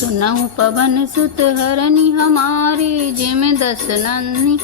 सुनहु पवन सुत हरनि हमारी, जिम दस नन्ही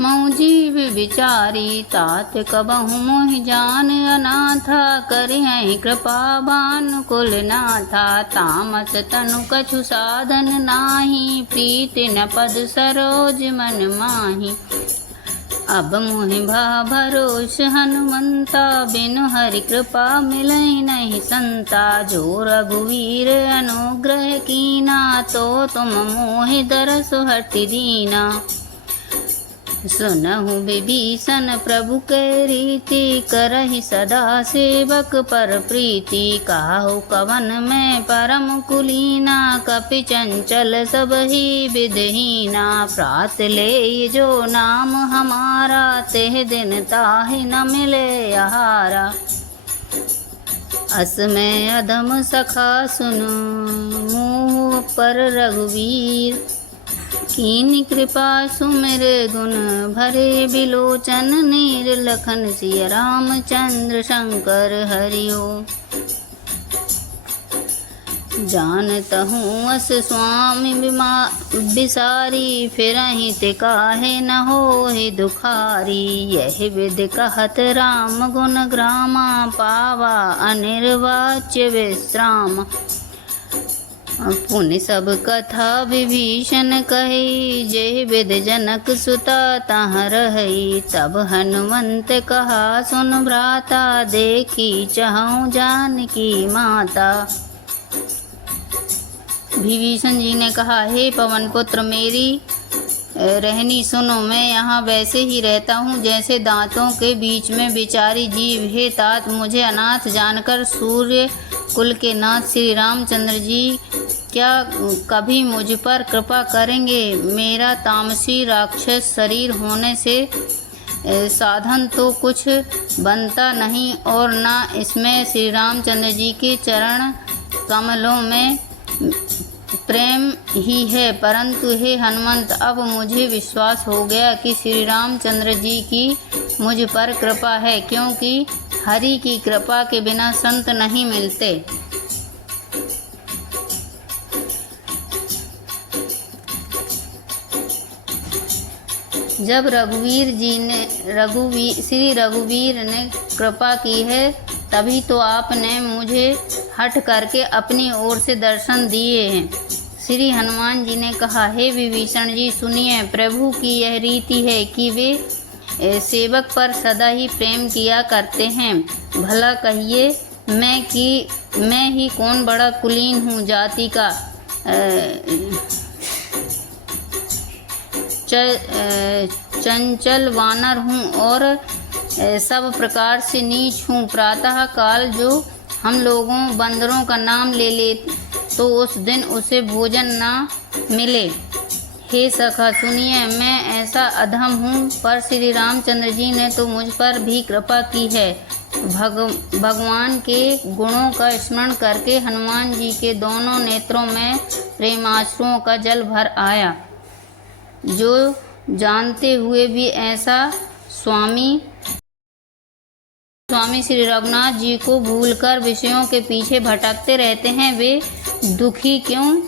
मऊ जीव विचारी। तात कबहु मोहि जान अनाथा, करिहहि कृपा भानुकुल नाथा। तामस तनु कछु साधन नाही, प्रीति न पद सरोज मन माही। अब मोहि भा भरोस हनुमंता, बिनु हरि कृपा मिलहि नहीं संता। जो रघुवीर अनुग्रह कीना, तो तुम मोहि दरसु हटि दीना। सुनहु विभीषण प्रभु के रीति, करहि सदा सेवक पर प्रीति। काहु कवन में परम कुलीना, कपि चंचल सबहि विधहीना। प्रात ले जो नाम हमारा, तेह दिन ताहि न मिले आहारा। अस में अधम सखा सुनु, मुँह पर रघुवीर। कीन्ही कृपा सुमिर गुण भरे, बिलोचन नीर लखन सिय रामचंद्र शंकर हरि ओम। जानतहु अस स्वामी बिसारी, फिरहि ते काहे न होहि दुखारी। यही विधि कहत राम गुण ग्रामा, पावा अनिर्वाच्य विश्राम। पुनि सब कथा विभीषण कही, जय विधि जनक सुता तहाँ रही। तब हनुमंत कहा सुन भ्राता, देखी चहु जानकी माता। विभीषण जी ने कहा, हे पवन पुत्र, मेरी रहनी सुनो। मैं यहाँ वैसे ही रहता हूँ जैसे दांतों के बीच में विचारी जीव। हे तात, मुझे अनाथ जानकर सूर्य कुल के नाथ श्री रामचंद्र जी क्या कभी मुझ पर कृपा करेंगे? मेरा तामसी राक्षस शरीर होने से साधन तो कुछ बनता नहीं, और न इसमें श्री रामचंद्र जी के चरण कमलों में प्रेम ही है। परंतु हे हनुमंत, अब मुझे विश्वास हो गया कि श्री रामचंद्र जी की मुझ पर कृपा है, क्योंकि हरि की कृपा के बिना संत नहीं मिलते। जब श्री रघुवीर ने कृपा की है, तभी तो आपने मुझे हट करके अपनी ओर से दर्शन दिए हैं। श्री हनुमान जी ने कहा, हे विभीषण जी सुनिए, प्रभु की यह रीति है कि वे सेवक पर सदा ही प्रेम किया करते हैं। भला कहिए मैं ही कौन बड़ा कुलीन हूँ, जाति का चंचल वानर हूँ और सब प्रकार से नीच हूँ। प्रातः काल जो हम लोगों बंदरों का नाम ले तो उस दिन उसे भोजन ना मिले। हे सखा सुनिए, मैं ऐसा अधम हूँ, पर श्री रामचंद्र जी ने तो मुझ पर भी कृपा की है। भगवान के गुणों का स्मरण करके हनुमान जी के दोनों नेत्रों में प्रेमाश्रुओं का जल भर आया। जो जानते हुए भी ऐसा स्वामी श्री रघुनाथ जी को भूलकर विषयों के पीछे भटकते रहते हैं, वे दुखी क्यों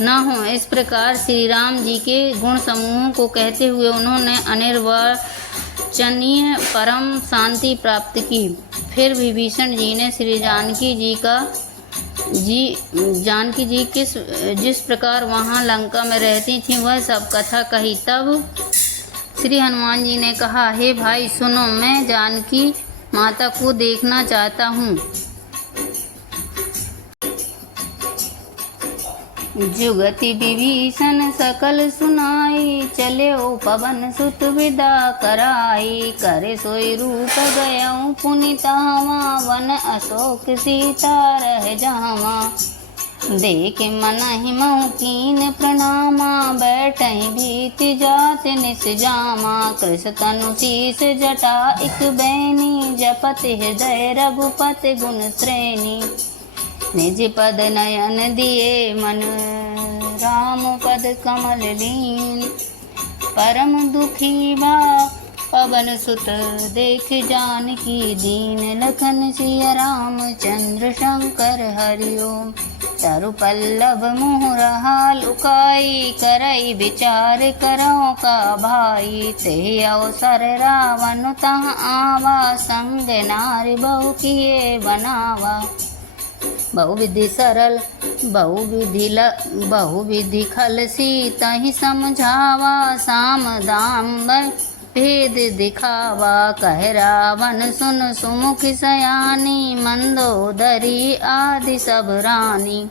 न हो। इस प्रकार श्री राम जी के गुण समूहों को कहते हुए उन्होंने अनिर्वचनीय परम शांति प्राप्त की। फिर विभीषण जी ने श्री जानकी जी जिस प्रकार वहाँ लंका में रहती थी वह सब कथा कही। तब श्री हनुमान जी ने कहा, हे भाई सुनो, मैं जानकी माता को देखना चाहता हूँ। जुगति विभीषण सकल सुनाई, चले ओ पवन सुत विदा कराई। करे सोई रूप गयऊँ पुनि तावा, वन अशोक सीता रह जावा। देख मनहि महु कीन प्रणामा, बैठहि भीति जात निस जामा। कृष तनु शीस जटा इक बैनी, जपत हृदय रघुपति गुण श्रेणी। निज पद नयन दिए मन, राम पद कमल लीन। परम दुखी भा पवन सुत देख जानकी दीन लखन सिया रामचंद्र शंकर हरिओम। तरु पल्लव मुहुरहा लुकाई करई विचार करो का भाई। ते अवसर रावण तह आवा संग नारी बहु किए बनावा। बहुविधि सरल बहुविधि खल सीतहि समझावा। साम दाम भेद दिखावा कह रावण सुन सुमुखि सयानी। मंदोदरी आदि सब रानी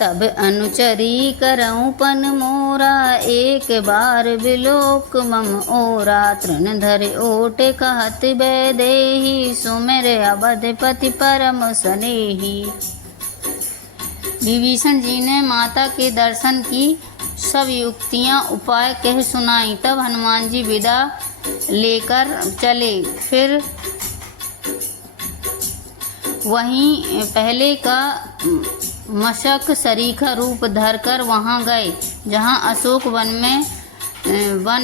तब अनुचरी करऊं पन मोरा। एक बार विलोक मम ओरा। तृण धर ओट कहत वैदेही सुमेर अवधपति परम स्नेही। विभीषण जी ने माता के दर्शन की सब युक्तियां उपाय कह सुनाई। तब हनुमान जी विदा लेकर चले। फिर वहीं पहले का मशक सरीखा रूप धरकर वहां गए जहां अशोक वन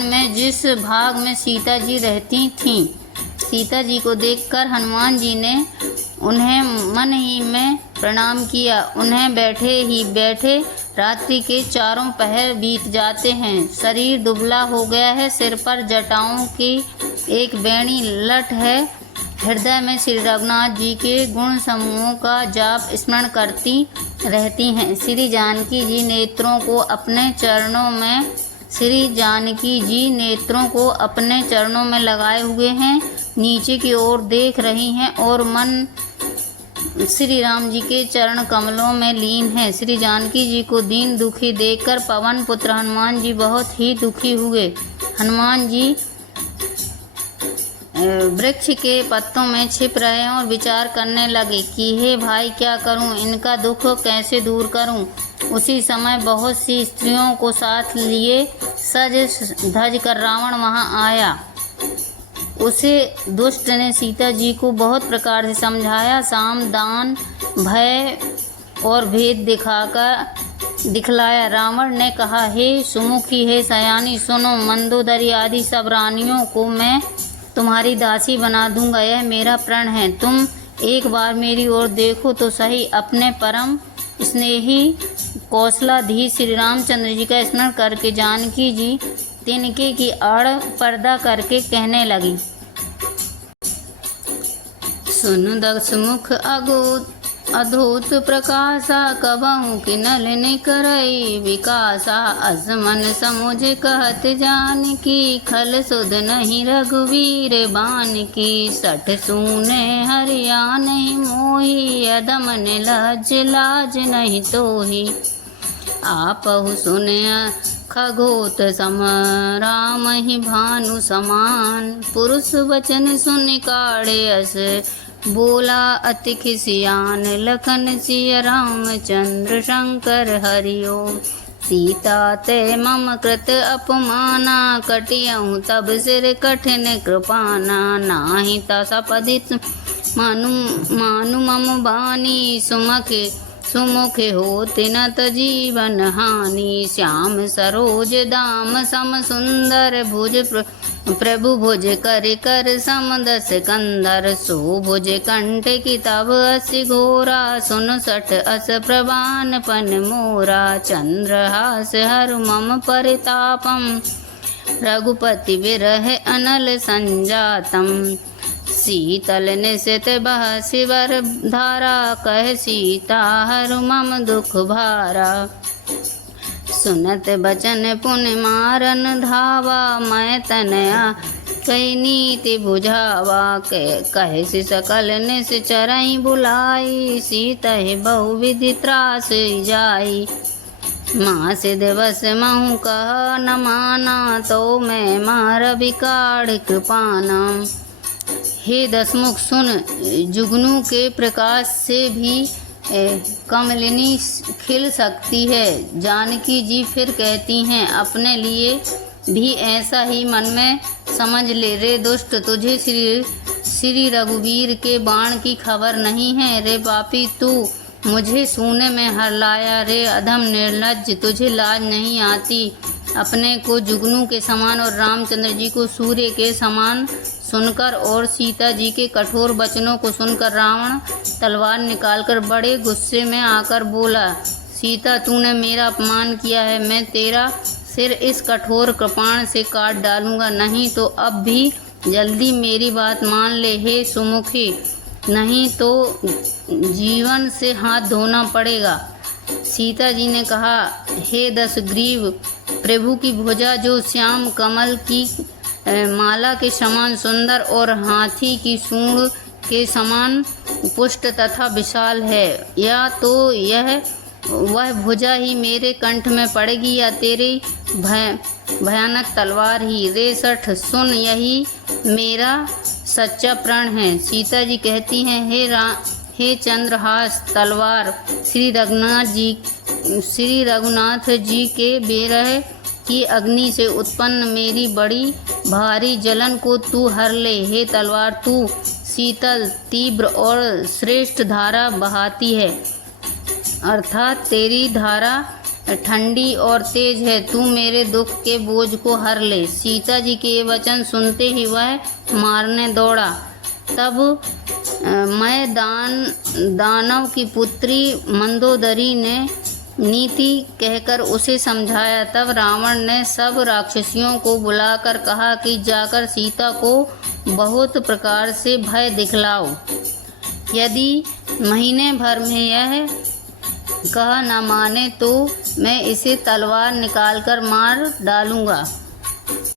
में जिस भाग में सीता जी रहती थीं। सीता जी को देखकर हनुमान जी ने उन्हें मन ही में प्रणाम किया। उन्हें बैठे रात्रि के चारों पहर बीत जाते हैं। शरीर दुबला हो गया है। सिर पर जटाओं की एक बेणी लट है। हृदय में श्री रघुनाथ जी के गुण समूहों का जाप स्मरण करती रहती हैं। श्री जानकी जी नेत्रों को अपने चरणों में लगाए हुए हैं। नीचे की ओर देख रही हैं और मन श्री राम जी के चरण कमलों में लीन है। श्री जानकी जी को दीन दुखी देखकर पवन पुत्र हनुमान जी बहुत ही दुखी हुए। हनुमान जी वृक्ष के पत्तों में छिप रहे और विचार करने लगे कि हे भाई, क्या करूं, इनका दुख कैसे दूर करूं। उसी समय बहुत सी स्त्रियों को साथ लिए सज धज कर रावण वहां आया। उसे दुष्ट ने सीता जी को बहुत प्रकार से समझाया। साम दान भय और भेद दिखलाया। रावण ने कहा, हे सुमुखी, हे सयानी, सुनो। मंदोदरी आदि सब रानियों को मैं तुम्हारी दासी बना दूंगा। यह मेरा प्रण है। तुम एक बार मेरी ओर देखो तो सही। अपने परम स्नेही कौशलाधीश श्री रामचंद्र जी का स्मरण करके जानकी जी तिनके की आड़ पर्दा करके कहने लगी, सुन दसमुख अधूत प्रकाशा। कबहू कि नलिन करई विकासा। असमन समुझ कहत जानकी। खल सुध नहीं रघुवीर बान की। सठ सूने हरिया नहीं मोही। अदमन लज लाज नहीं तोही। आपहु सुने खगोत सम राम ही भानु समान। पुरुष वचन सुन काढ़े अस बोला अति खिसियान। लखन सिया रामचंद्र शंकर हरिओम। सीता ते मम कृत अपमाना। कटियहु तब सिर कठिन कृपाना। नाही तसपदित मानु मम बानी। सुमुख होत न जीवन हानि। श्याम सरोज दाम सम सुंदर। भुज प्रभु भुज कर सम दस कंदर। सो भुज कंठ की तब असि घोरा। सुन सठ अस प्रवान पन मोरा। चंद्रहास हरु मम परितापम। रघुपति विरह अनल संजातम। शीतल निशित बह शिवर धारा। कह सीता हरु मम दुख भारा। सुनत बचन पुनि मारन धावा। मैं तनया कई नीति बुझावा। कहे से सकल निस चरई बुलाई। सीतहि बहुविधि त्रास जाई। माँ से दिवस महु कह न माना। तो मैं मार बिकाढ़ कृपाना। हे दसमुख सुन, जुगनू के प्रकाश से भी कमलिनी खिल सकती है। जानकी जी फिर कहती हैं, अपने लिए भी ऐसा ही मन में समझ ले। रे दुष्ट, तुझे श्री रघुवीर के बाण की खबर नहीं है। रे पापी, तू मुझे सूने में हर लाया। रे अधम निर्लज्ज, तुझे लाज नहीं आती। अपने को जुगनू के समान और रामचंद्र जी को सूर्य के समान सुनकर और सीता जी के कठोर वचनों को सुनकर रावण तलवार निकालकर बड़े गुस्से में आकर बोला, सीता तूने मेरा अपमान किया है, मैं तेरा सिर इस कठोर कृपाण से काट डालूंगा, नहीं तो अब भी जल्दी मेरी बात मान ले हे सुमुखी, नहीं तो जीवन से हाथ धोना पड़ेगा। सीता जी ने कहा, हे दशग्रीव, प्रभु की भुजा जो श्याम कमल की माला के समान सुंदर और हाथी की सूंड के समान पुष्ट तथा विशाल है, या तो वह भुजा ही मेरे कंठ में पड़ेगी या तेरी भयानक तलवार ही। रे सठ सुन, यही मेरा सच्चा प्रण है। सीता जी कहती हैं, हे चंद्रहास तलवार, श्री रघुनाथ जी के बेरह की अग्नि से उत्पन्न मेरी बड़ी भारी जलन को तू हर ले। हे तलवार, तू शीतल, तीव्र और श्रेष्ठ धारा बहाती है, अर्थात तेरी धारा ठंडी और तेज है, तू मेरे दुख के बोझ को हर ले। सीता जी के ये वचन सुनते ही वह मारने दौड़ा। तब मैं दानव की पुत्री मंदोदरी ने नीति कहकर उसे समझाया। तब रावण ने सब राक्षसियों को बुलाकर कहा कि जाकर सीता को बहुत प्रकार से भय दिखलाओ, यदि महीने भर में यह कहा न माने तो मैं इसे तलवार निकालकर मार डालूंगा।